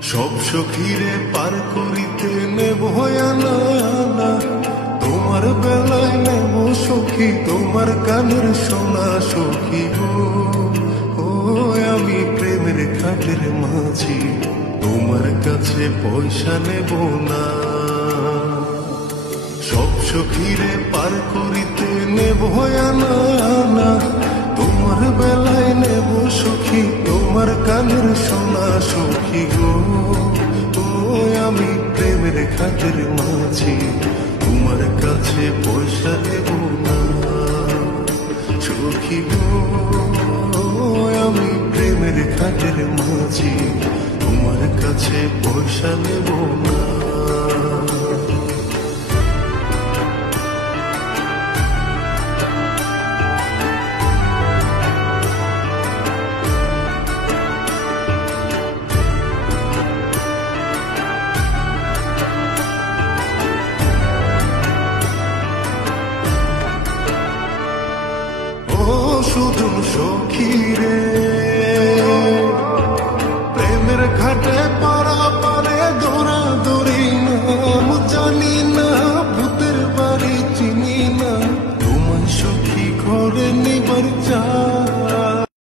সব সখীরে পার করিতে নেব আনা আনা, তোমার বেলায় নেব সখী তোমার কানের সোনা সখী গো। ও আমি প্রেমের খাটের মাঝি, তোমার কাছে পয়সা নেব না। সব সখীরে পার করিতে নেব আনা আনা, তোমার বেলায় নেব সখী তোমার কানের সোনা সখী গো। ও আমি প্রেমের খাটের মাঝি, তোমার কাছে পয়সা নেব না সখী গো। আমি প্রেমের খাটের মাঝি, তোমার কাছে পয়সা নেব না। সুজন সখী রে